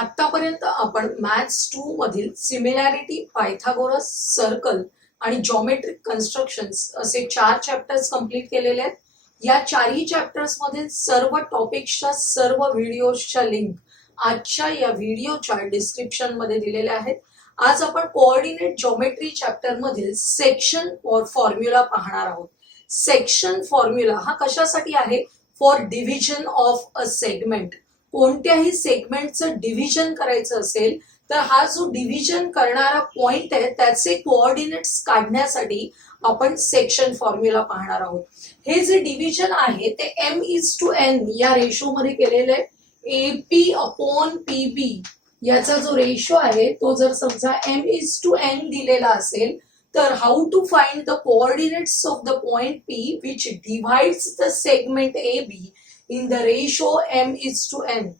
आतापर्यंत आपण मॅथ्स 2 मधील सिमिलॅरिटी, पायथागोरस, सर्कल आणि जॉमेट्रिक कन्स्ट्रक्शन्स असे 4 चॅप्टर्स कंप्लीट केलेले आहेत. या चारही चॅप्टर्स मधील सर्व टॉपिक्सच्या सर्व व्हिडिओजच्या लिंक आजच्या या व्हिडिओच्या डिस्क्रिप्शन मध्ये दिलेल्या आहेत. आज आपण कोऑर्डिनेट जॉमेट्री चॅप्टर मधील सेक्शन फॉर्म्युला पाहणार आहोत. सेक्शन फॉर्म्युला हा कशासाठी आहे? For division of a segment. कोणत्याही सेगमेंटचं डिव्हिजन करायचं असेल तर हा जो डिव्हिजन करणारा पॉइंट आहे त्याचे कोऑर्डिनेट्स काढण्यासाठी आपण सेक्शन फॉर्म्युला पाहणार आहोत. हे जे डिव्हिजन आहे ते m:n या रेशो मध्ये केलेलं आहे. AP/PB याचा जो रेशो आहे तो जर समजा m:n दिलेला असेल तर how to find the coordinates of the point P which divides the segment AB in the ratio m:n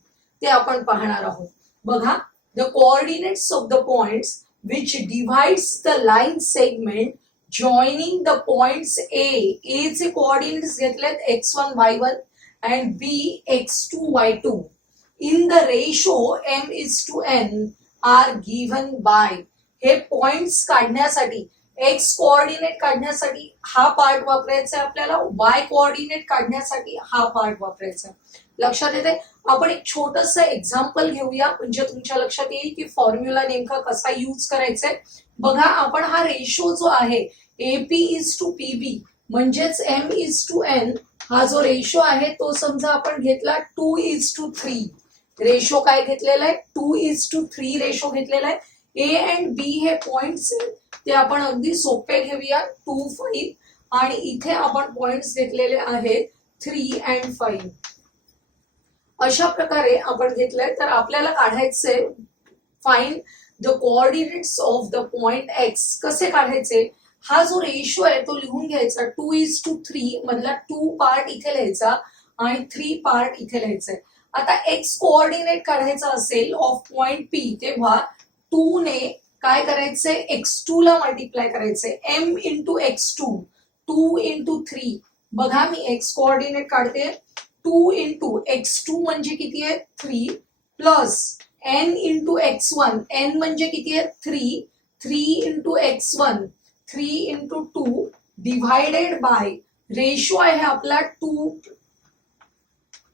ते आपण पाहणार आहोत. बघा, the coordinates of the points which divides the line segment joining the points A चे coordinates घेतलेत x1 y1 and B x2 y2 in the ratio m:n are given by. हे points काढण्यासाठी x coordinate काढण्यासाठी हा part वापरायचा आहे आपल्याला, Y coordinate काढण्यासाठी हा पार्ट वापरायचा. लक्षात येते? आपण एक छोटस एक्झाम्पल घेऊया म्हणजे तुमच्या लक्षात येईल की फॉर्म्युला नेमका कसा यूज करायचा आहे. बघा, आपण हा रेशो जो आहे AP:PB म्हणजेच m:n हा जो रेशो आहे तो समजा आपण घेतला 2:3. रेशो काय घेतलेला आहे? 2:3 रेशो घेतलेला आहे. ए अँड बी हे पॉइंट्स आहेत ते आपण अगदी सोपे घेऊया, 2, 5 आणि इथे आपण पॉइंट्स घेतलेले आहेत 3 and 5. अशा प्रकारे आपण घेतलंय. तर आपल्याला काढायचंय find the coordinates of the point x. कसे काढायचे? हा जो रेशो आहे तो लिहून घ्यायचा. 2:3 मधला 2 पार्ट इथे लिहायचा आणि 3 पार्ट इथे लिहायचंय. आता एक्स कोऑर्डिनेट काढायचा असेल ऑफ पॉइंट पी तेव्हा 2 ने काय करायचंय? x2 ला मल्टिप्लाय करायचंय. m:x2 2:3. बघा, मी एक्स कोऑर्डिनेट काढते. 2:x2 म्हणजे किती आहे? 3 प्लस n:x1. n म्हणजे किती आहे? 3. 3:x1 3:2 डिवायडेड बाय रेशो आहे आपला 2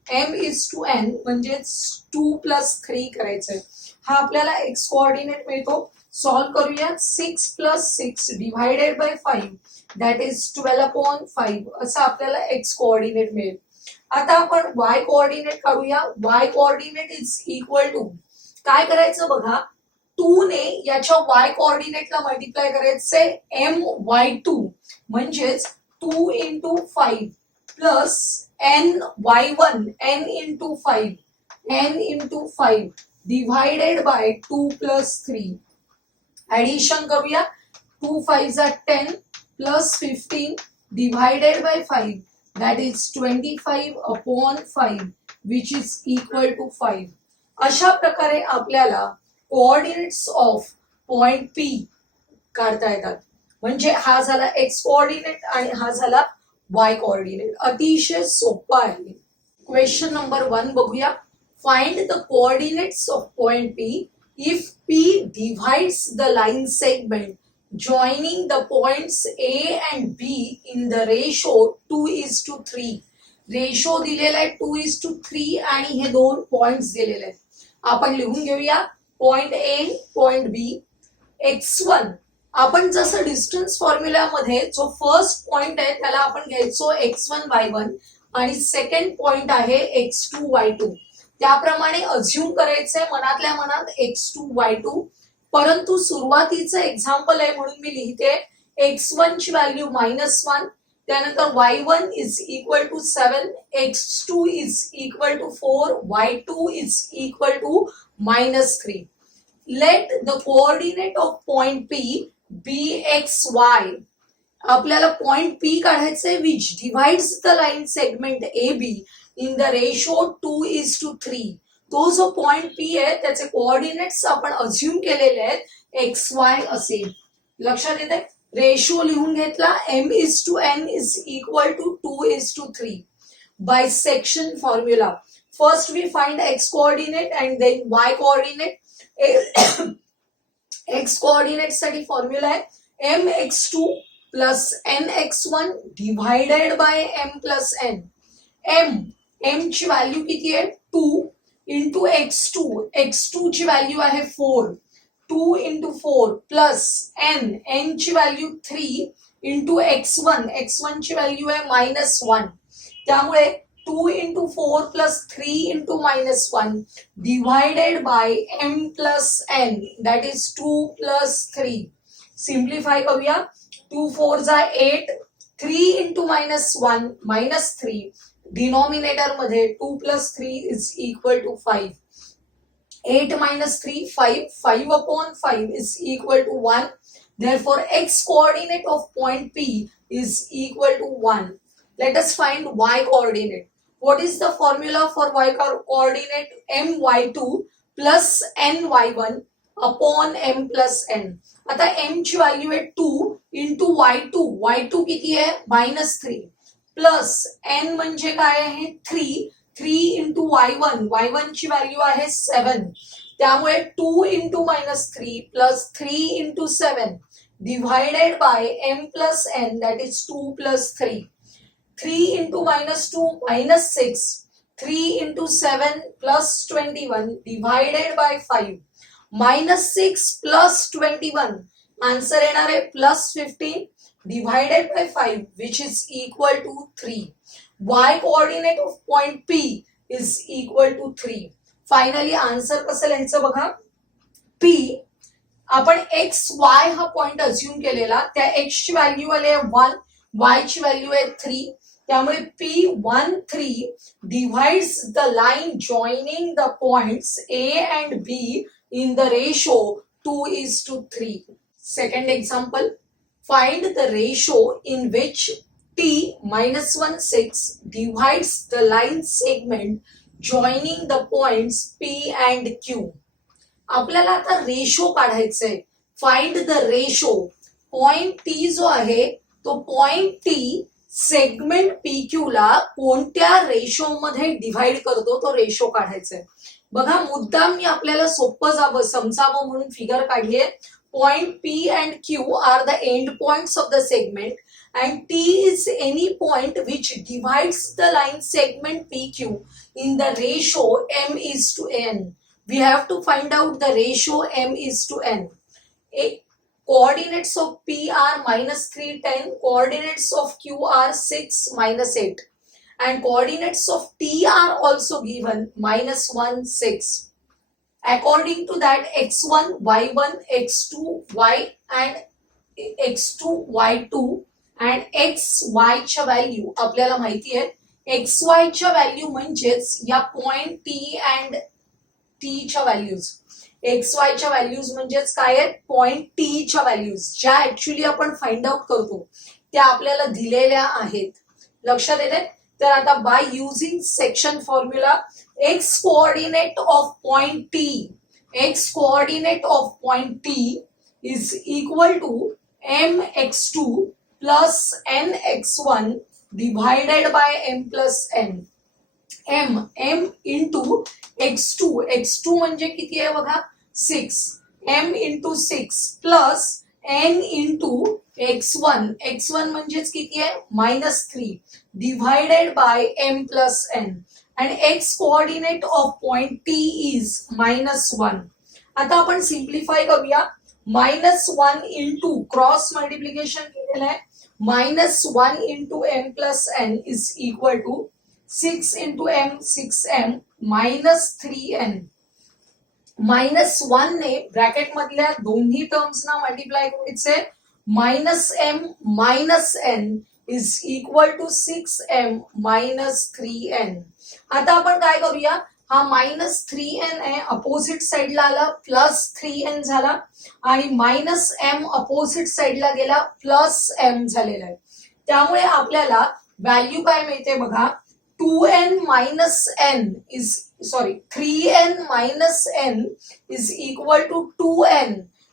m:n म्हणजेच 2 + 3 करायचंय. हा आपल्याला एक्स कोऑर्डिनेट मिळतो. सॉल्व करूया. 6 + 6 डिवायडेड बाय 5 दॅट इज 12/5 असं आपल्याला एक्स कोऑर्डिनेट मिळेल. आता आपण वाय कोऑर्डिनेट काढूया. Y coordinate is equal to काय करायचं? बघा, 2 ने याच्या वाय कोऑर्डिनेटला मल्टिप्लाय करायचंय my2 म्हणजेच 2 × 5 plus ny1 n:5 n:5 divided by 2 + 3. Addition करूया. 2 5 10 plus 15 divided by 5 that is 25/5 which is equal to 5. अशा प्रकारे आपल्याला कोऑर्डिनेट्स ऑफ पॉइंट पी काढता येतात. म्हणजे हा झाला एक्स कोऑर्डिनेट आणि हा झाला वाय कोऑर्डिनेट. अतिशय सोपा आहे. क्वेश्चन नंबर 1 बघूया. Find the coordinates of point P if P divides the line segment joining the points A and B in the ratio 2:3. Ratio दिलेला आहे 2:3 आणि हे दोन पॉइंट्स दिलेले आहेत. आपण लिहून घेऊया. Point A, point B. x1 आपण जसं डिस्टन्स फॉर्म्युलामध्ये जो फर्स्ट पॉइंट आहे त्याला आपण घ्यायचो x1 y1 आणि सेकंड पॉइंट आहे x2 y2. त्याप्रमाणे अज्युम करायचंय मनातल्या मनात x2 y2. परंतु सुरुवातीचं एक्झाम्पल आहे म्हणून मी लिहिते x1 ची व्हॅल्यू -1, त्यानंतर y1 is equal to 7, x2 is equal to 4, y2 is equal to -3. Let the coordinate of point P be xy. आपल्याला पॉइंट P काढायचंय which divides the line segment AB in the ratio 2:3. तो जो point P आहे त्याचे coordinates आपण assume केलेले आहेत xy असेल. लक्षात येते? रेशो लिहून घेतला. m:n is equal to 2:3. By section formula First we find x coordinate and then y coordinate. x coordinate साठी फॉर्म्युला आहे mx2 plus nx1 divided by m plus n. m ची व्हॅल्यू किती आहे 2 into x2 ची value आहे 4, 2 into 4 plus n ची value 3 into x1 ची value आहे -1. त्यामुळे 2 into 4 plus 3 into -1 divided by m plus n, that is 2 plus 3. Simplify करूया. 2 4s are 8, 3 into -1 -3. Denominator मध्ये 2 plus 3 is equal to 5. 8 minus 3 5. 5 upon 5 is equal to 1. Therefore x coordinate of point P is equal to 1. Let us find y coordinate. What is the formula for y coordinate? my2 plus ny1 upon m plus n. आता m ची value आहे 2 into y2 किती आहे -3 plus n म्हणजे काय आहे 3 into y1 ची value आहे 7. त्यामुळे 2 into -3 plus 3 into 7 divided by m plus n, that is 2 plus 3. 3 into -2 -6. 3 into 7 plus 21 divided by 5. -6 plus 21. Answer येणार आहे +15 divided by 5, which is equal to 3. Y coordinate of point P is equal to 3. Finally answer कसं लिहायचं बघा. P आपण x y हा point assume केलेला, त्या x ची व्हॅल्यू आली आहे 1, y ची व्हॅल्यू आहे 3. त्यामुळे P13 divides the line joining the points A and B in the ratio 2:3. Second example, find the ratio in which T -1/6 divides the line segment joining the points P and Q. आपल्याला आता ratio काढायचा आहे. Find the ratio. Point T जो आहे तो point T segment PQ ला कोणत्या ratio मध्ये डिव्हाइड करतो तो रेशो काढायचा आहे. बघा मुद्दाम मी आपल्याला सोपं जावं समजावं म्हणून फिगर काढली आहे. Point P and Q are the end points of the segment and T is any point which divides the line segment PQ in the ratio m:n. We have to find out the ratio m:n. Coordinates of P are -3 10, coordinates of Q are 6 -8, and coordinates of T are also given -1 6. According to that, x1 y1 x2 y and x2 y2 and xy च्या value आपल्याला माहिती आहे. xy च्या value म्हणजेच या point T and T च्या values. xy च्या values म्हणजेच काय आहेत पॉइंट T च्या व्हॅल्यूज ज्या ऍक्च्युअली आपण फाइंड आउट करतो त्या आपल्याला दिलेल्या आहेत. लक्षात येते. तर आता by using section formula x coordinate of point T is equal to mx2 plus nx1 divided by m plus n. m into x2 म्हणजे किती आहे बघा 6. m into 6 plus n into x1 म्हणजेच किती आहे -3 divided by m plus n. and x coordinate of point T is -1. आता आपण simplify करूया. -1 into क्रॉस मल्टिप्लिकेशन केलेलं आहे. -1 into m plus n is equal to 6 into m 6m -3n. -1 ने bracket मधल्या दोन्ही टर्म्स ना मल्टिप्लाय करायचे. -m -n is equal to 6m -3n. आता आपण काय करूया. हा -3n आहे अपोजिट साइडला आला +3n झाला आणि -m अपोजिट साइडला गेला +m झालेला आहे. त्यामुळे आपल्याला व्हॅल्यू काय मिळते बघा. 3n is equal to 2n,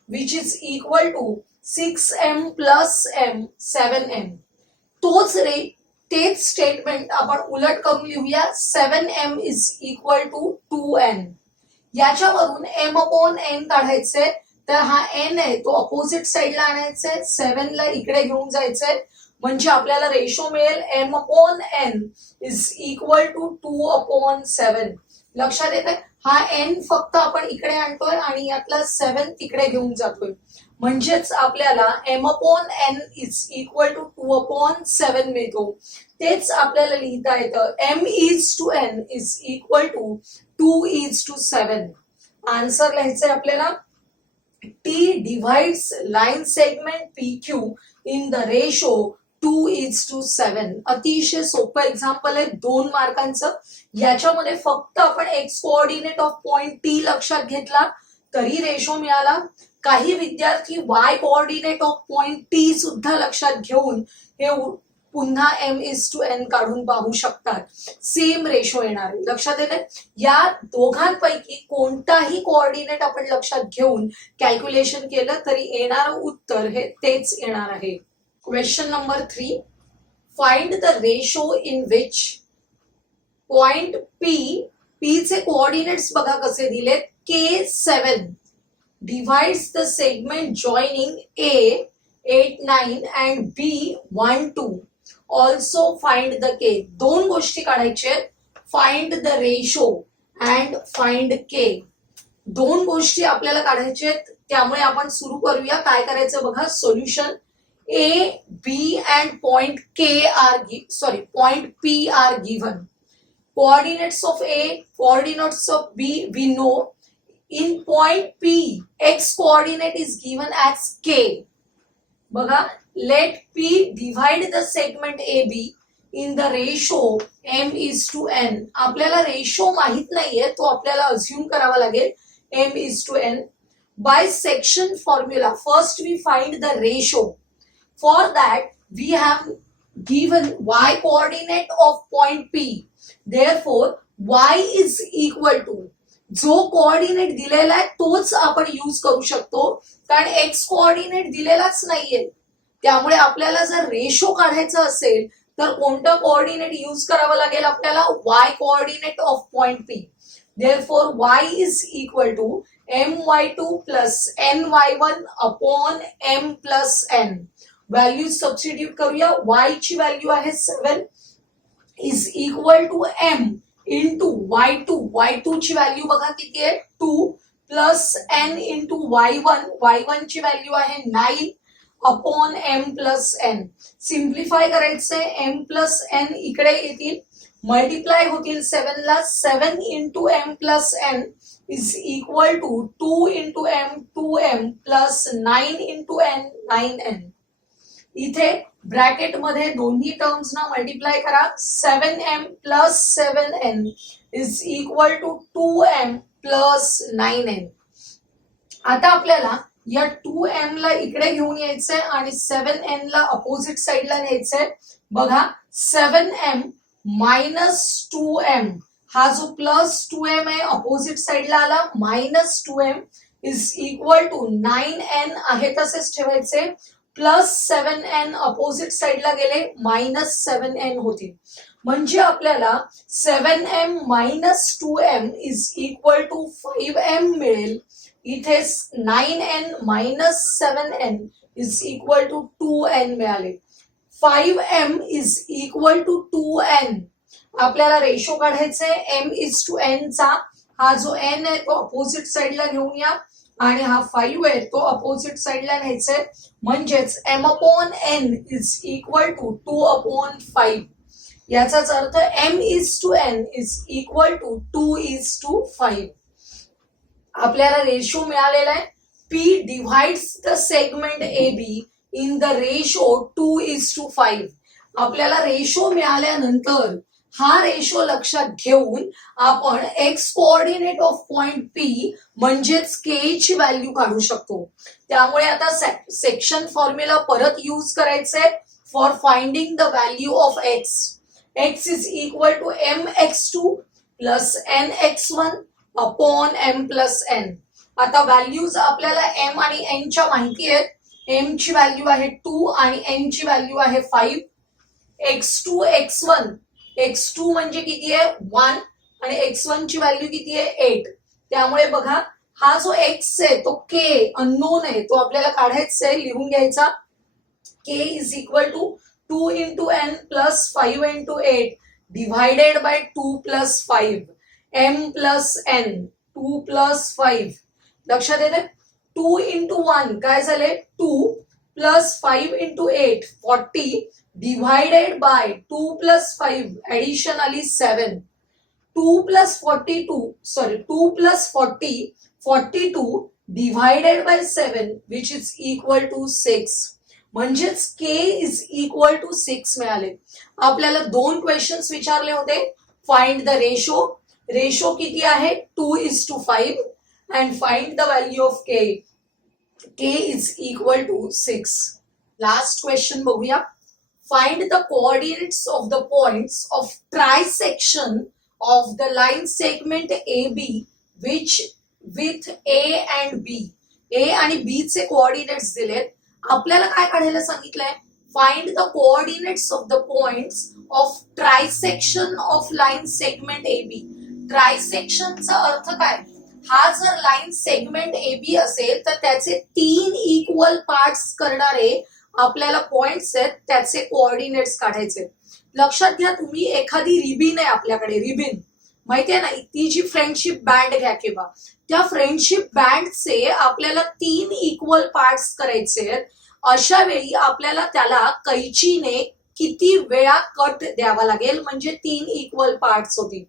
which is equal to 6m plus m 7m. तोच रे तेच स्टेटमेंट आपण उलट करून लिहूया. 7m is equal to 2n. याच्यावरून m अपॉन n काढायचंय, तर हा n आहे तो अपोजिट साइडला आणायचा आहे, 7 ला इकडे घेऊन जायचंय, म्हणजे आपल्याला रेशो मिळेल m upon n is equal to 2 upon 7. लक्षात येते, हा n फक्त आपण इकडे आणतोय आणि यातला 7 तिकडे घेऊन जातोय, म्हणजेच आपल्याला m upon n is equal to 2 upon 7 मिळतो. तेच आपल्याला लिहिता येतं m is to n is equal to 2 is to 7. Answer लिहायचंय आपल्याला, T divides line segment PQ in the ratio 2 is to 7. अतिशय सोपं एक्झाम्पल आहे, 2 मार्कांचं. याच्यामध्ये फक्त आपण x coordinate of point T लक्षात घेतला तरी रेशो मिळाला. काही विद्यार्थी Y coordinate of point T सुद्धा लक्षात घेऊन हे पुन्हा m इज टू n काढून पाहू शकतात, सेम रेशो येणार आहे. लक्षात येते, या दोघांपैकी कोणताही कोऑर्डिनेट आपण लक्षात घेऊन कॅल्क्युलेशन केलं तरी येणारं उत्तर हे तेच येणार आहे. Question number 3, find the ratio in which point P चे कोऑर्डिनेट्स बघा कसे दिलेत, K7 divides the segment joining A 8, 9 and B 1, 2. Also find the K. दोन गोष्टी काढायच्या, find the ratio and find K. दोन गोष्टी आपल्याला काढायच्या आहेत, त्यामुळे आपण सुरू करूया. काय करायचं बघा, solution. A, B and point P are given. Coordinates of A, coordinates of B we know. In point P, x coordinate is given as K. बघा, let P divide the segment AB in the ratio m is to n. आपल्याला ratio माहित नाहीये, तो आपल्याला assume करावा लागेल, m is to n. By section formula, first we find the ratio. For that, we have given y coordinate of point P. Therefore, y is equal to, जो coordinate दिलेला आहे तोच आपण यूज करू शकतो, कारण एक्स कोऑर्डिनेट दिलेलाच नाहीये. त्यामुळे आपल्याला जर रेशो काढायचा असेल तर कोणतं कोऑर्डिनेट यूज करावं लागेल आपल्याला, Y coordinate of point P. Therefore Y is equal to my2 plus ny1 upon m plus n. Value substitute करूया. y ची व्हॅल्यू आहे 7 is equal to m into y2 ची व्हॅल्यू बघा किती आहे 2 प्लस n इंटू y1 ची value आहे 9 upon m plus n. Simplify करायचंय, m प्लस n इकडे येतील, मल्टिप्लाय होतील 7 ला, 7 into m plus n is equal to 2 into m 2m plus 9 into n 9n. इथे ब्रॅकेट मध्ये दोन्ही टर्म्स ना मल्टिप्लाय करा, 7m plus 7n is equal to 2m plus 9n. आता आपल्याला या 2m ला इकडे घेऊन यायचंय आणि 7n ला अपोजिट साइडला न्यायचंय. बघा, 7m मायनस 2m, हा जो प्लस 2m आहे अपोजिट साइडला आला, minus 2m is equal to 9n आहे तसेच ठेवायचे, प्लस 7n अपोजिट साइडला गेले मायनस 7n होतील. म्हणजे आपल्याला 7m minus 2m is equal to 5m मिळेल. इथे 9n minus 7n is equal to 2n मिळाले. 5m is equal to 2n. आपल्याला रेशो काढायचे m इज टू n चा. हा जो n आहे तो अपोजिट साइडला घेऊन या आणि हा 5 आहे तो अपोजिट साइडला न्यायचे, म्हणजेच m upon n is equal to 2 upon 5. याचाच अर्थ m is to n is equal to 2 is to 5. आपल्याला रेशो मिळालेला आहे, P divides the segment AB in the ratio 2 is to 5. आपल्याला रेशो मिळाल्यानंतर हा रेशो लक्षात घेऊन आपण x coordinate of point P म्हणजेच K ची व्हॅल्यू काढू शकतो. त्यामुळे आता सेक्शन फॉर्म्युला परत यूज करायचंय for finding the value of X. X is equal to mx2 plus nx1 upon m plus n. आता व्हॅल्यूज आपल्याला m आणि n च्या माहिती आहेत. m ची व्हॅल्यू आहे 2 आणि n ची व्हॅल्यू आहे 5. x2 x1 म्हणजे किती आहे 1 आणि x1 ची व्हॅल्यू किती आहे 8. त्यामुळे बघा हा जो x आहे तो k अननोन आहे, तो आपल्याला काढायचा आहे, लिहून घ्यायचा. k is equal to 2 into n plus 5 into 8 divided by 2 plus 5 m plus n 2 plus 5. लक्षात येते 2 into 1 काय झाले 2 plus 5 into 8 40 divided by 2 plus 5 additionally 7. 2 plus 2 plus 40 42 divided by 7 which is equal to 6. म्हणजेच k is equal to 6 मिळाले. आपल्याला दोन questions विचारले होते. फाइंड द रेशो किती आहे 2:5 and find the value of k. k is equal to 6. Last question बघूया. Find the coordinates of the points of trisection of the line segment AB which with A and B. A आणि B चे coordinates दिलेत. आपल्याला काय काढायला सांगितलंय find the coordinates of the points of trisection of line segment AB. ट्रायसेक्शनचा अर्थ काय, हा जर लाइन सेगमेंट AB असेल तर त्याचे 3 इक्वल पार्ट्स करणारे आपल्याला पॉइंट्स आहेत, त्याचे कोऑर्डिनेट्स काढायचे. लक्षात घ्या तुम्ही एखादी रिबीन आहे आपल्याकडे, रिबीन माहितीये ना, ती जी फ्रेंडशिप बँड घ्या किंवा त्या फ्रेंडशिप बँडचे आपल्याला 3 इक्वल पार्ट्स करायचे आहेत. अशा वेळी आपल्याला त्याला कैचीने किती वेळा कट द्यावा लागेल म्हणजे 3 इक्वल पार्ट्स होतील.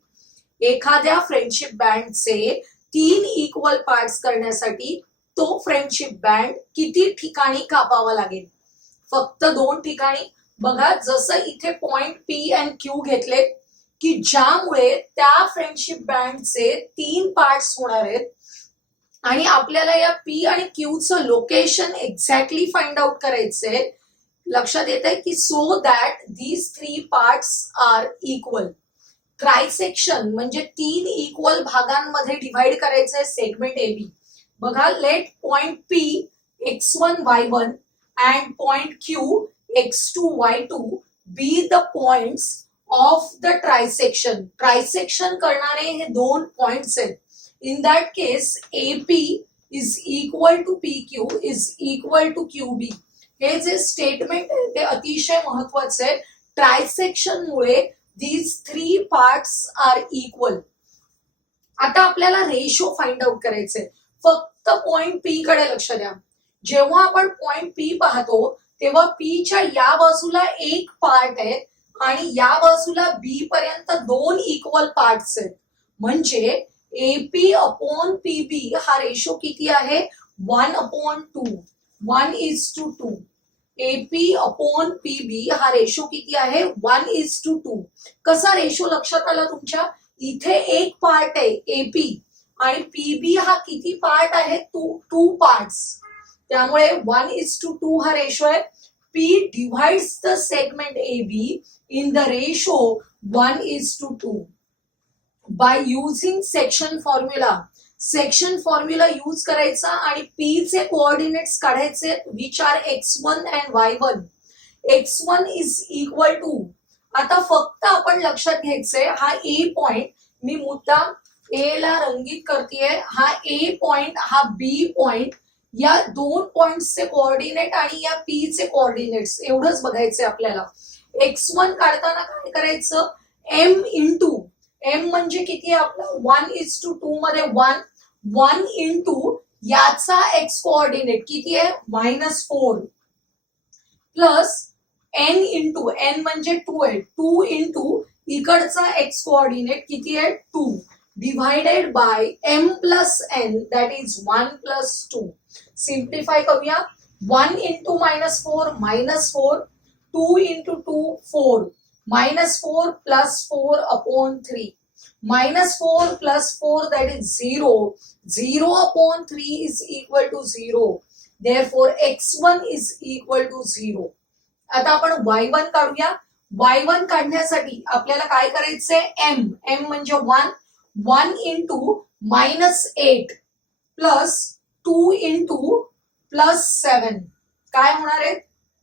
एखाद्या फ्रेंडशिप बँडचे 3 इक्वल पार्ट्स करण्यासाठी तो फ्रेंडशिप बँड किती ठिकाणी कापावा लागेल, फक्त 2 ठिकाणी. बघा जसं इथे पॉइंट पी अँड क्यू घेतले की ज्यामुळे त्या फ्रेंडशिप बँडचे 3 पार्ट्स होणार आहेत आणि आपल्याला या पी आणि क्यूचं लोकेशन एक्झॅक्टली फाइंड आउट करायचंय. लक्षात येत आहे की so that these 3 parts are equal. Trisection म्हणजे 3 इक्वल भागांमध्ये डिव्हाइड करायचंय सेगमेंट एबी. बघा let point P x1 y1 and point Q x2 y2 be the points of the trisection. Trisection करणारे हे 2 पॉइंट्स आहेत. In that case AP is equal to PQ is equal to QB. हे जे statement आहे ते अतिशय महत्वाचे आहे. ट्रायसेक्शन मुळे these 3 parts are equal. आता आपल्याला रेशो फाइंड आउट करायचे. फक्त पॉइंट पी कडे लक्ष द्या. जेव्हा आपण पॉइंट पी पाहतो तेव्हा पी च्या या बाजूला 1 पार्ट आहे आणि या बाजूला बी पर्यंत 2 इक्वल पार्ट्स आहेत. म्हणजे AP अपॉन PB हा रेशो किती आहे 1/2. 1:2. AP अपॉन PB हा रेशो किती आहे 1:2. कसा रेशो लक्षात आला तुमच्या, इथे 1 पार्ट आहे AP आणि PB हा किती पार्ट आहे 2 पार्ट्स. त्यामुळे 1:2 हा रेशो आहे. P divides the segment AB in the ratio 1:2 by using section formula. Section formula use करायचा आणि P चे कोऑर्डिनेट्स काढायचे which are x1 and y1. x1 is equal to, आता फक्त आपण लक्षात घ्यायचंय हा A पॉइंट, मी मुद्दाम A ला रंगीत करतेय, हा A पॉइंट हा B पॉइंट, या 2 पॉइंट्सचे कोऑर्डिनेट आणि या P चे कोऑर्डिनेट्स एवढंच बघायचंय आपल्याला. x1 काढताना काय करायचं m इंटू, m म्हणजे किती आहे आपलं 1:2 मध्ये 1 इंटू याचा x कोऑर्डिनेट किती आहे -4 प्लस n इंटू, n म्हणजे 2 आहे, 2 इंटू इकडचा x कोऑर्डिनेट किती आहे 2 divided by m plus n that is 1 plus 2. सिंप्लिफाय करूया. 1 into -4 -4, 2 into 2 4, -4 plus 4 upon 3, -4 plus 4 that is 0, 0 upon 3 is equal to 0, therefore x1 is equal to 0. आता आपण y1 काढूया. y1 काढण्यासाठी आपल्याला काय करायचंय m म्हणजे 1 इंटू -8 प्लस 2 इंटू प्लस 7 काय होणार आहे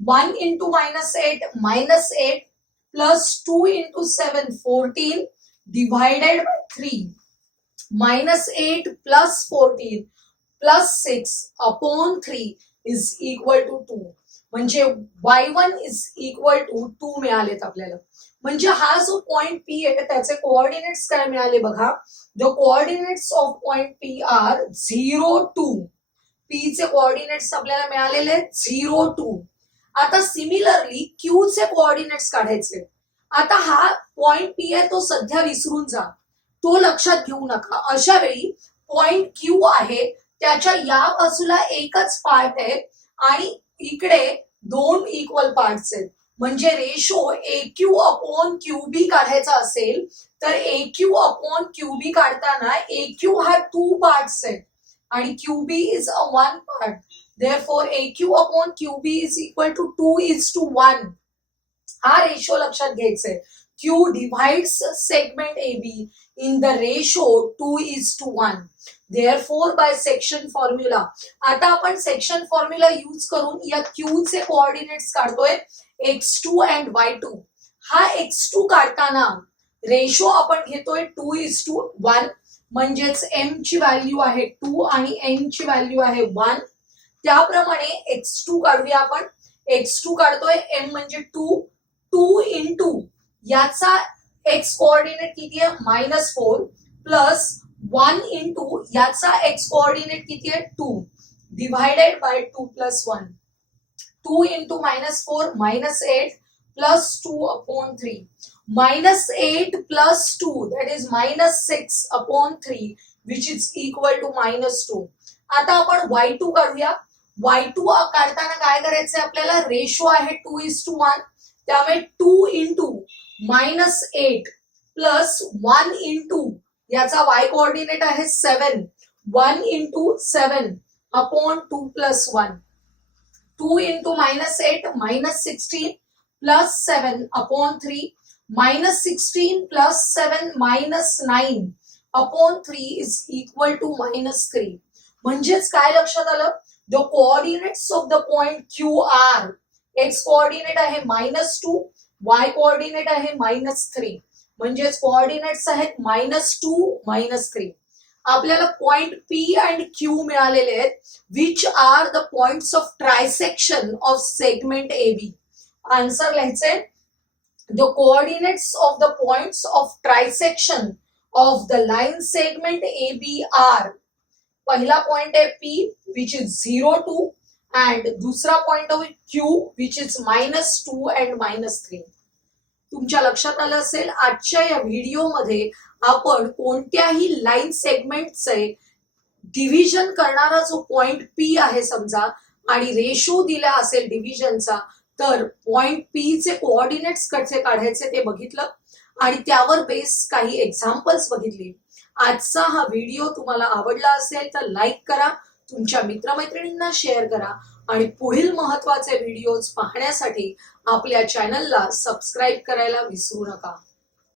1 into -8 -8 plus 2 into 7 14 divided by 3 minus 8 plus 14 plus 6 upon 3 is equal to 2. म्हणजे y1 is equal to 2 मिळालेत आपल्याला. म्हणजे हा जो पॉइंट पी आहे त्याचे कोऑर्डिनेट्स काय मिळाले बघा. The coordinates of point P are 0 2. P चे कोऑर्डिनेट्स आपल्याला मिळालेले आहेत 0 2. आता सिमिलरली क्यू चे कोऑर्डिनेट्स काढायचे. आता हा पॉइंट पी आहे तो सध्या विसरून जा, तो लक्षात घेऊ नका. अशा वेळी पॉइंट क्यू आहे त्याच्या या बाजूला एकच पार्ट आहे आणि इकडे दोन इक्वल पार्ट्स आहेत. म्हणजे रेशो AQ अपॉन QB काढायचा असेल तर AQ अपॉन QB काढताना AQ हा 2 पार्ट्स आहेत आणि QB is a 1 part. Therefore AQ upon QB is equal to 2:1. हा रेशो लक्षात घ्यायचा आहे. Q divides segment AB in the ratio 2:1. Therefore by section formula, आता आपण सेक्शन फॉर्म्युला यूज करून या Q चे कोऑर्डिनेट्स काढतोय x2 and y2. हा x2 काढताना रेशो आपण घेतोय 2:1. म्हणजेच m ची व्हॅल्यू आहे 2 आणि n ची व्हॅल्यू आहे 1. त्याप्रमाणे x2 काढूया आपण. x2 काढतोय m म्हणजे 2 into याचा x कोऑर्डिनेट किती आहे -4 प्लस 1 into याचा x कोऑर्डिनेट किती आहे 2 divided by 2 plus 1. 2 into -4 -8 plus 2 upon 3. -8 plus 2 that is -6 upon 3 which is equal to -2. आता आपण y2 काढूया. y2 काढताना काय करायचंय आपल्याला. रेशो आहे 2:1. त्यामुळे 2 into -8 प्लस 1 into याचा y कोऑर्डिनेट आहे 7. 1 into 7 upon 2 plus 1. 2 into -8 -16 plus 7 upon 3. -16 plus 7 -9 upon 3 is equal to -3. म्हणजेच काय लक्षात आलं. The coordinates of the point Q are. X coordinate आहे -2, y कोऑर्डिनेट आहे -3. म्हणजेच कोऑर्डिनेट्स आहेत -2 -3. आपल्याला पॉइंट पी अँड क्यू मिळालेले आहेत which are the points of trisection of segment AB. Answer लिहायचे. The coordinates of the points of trisection of the line segment AB are. पहिला point आहे P which is 0 2 and दुसरा point आहे Q which is -2 and -3. तुमच्या लक्षात आलं असेल. आजच्या या व्हिडिओमध्ये आपण कोणत्याही लाईन सेगमेंटचे डिव्हिजन करणारा जो पॉइंट पी आहे समजा आणि रेशो दिला असेल डिव्हिजनचा तर पॉइंट पी चे कोऑर्डिनेट्स कसे काढायचे ते बघितलं आणि त्यावर बेस काही एक्झाम्पल्स बघितली. आजचा हा व्हिडिओ तुम्हाला आवडला असेल तर लाईक करा, तुमच्या मित्रमैत्रिणींना शेअर करा आणि पुढील महत्त्वाचे व्हिडिओज पाहण्यासाठी आपल्या चॅनलला सबस्क्राईब करायला विसरू नका.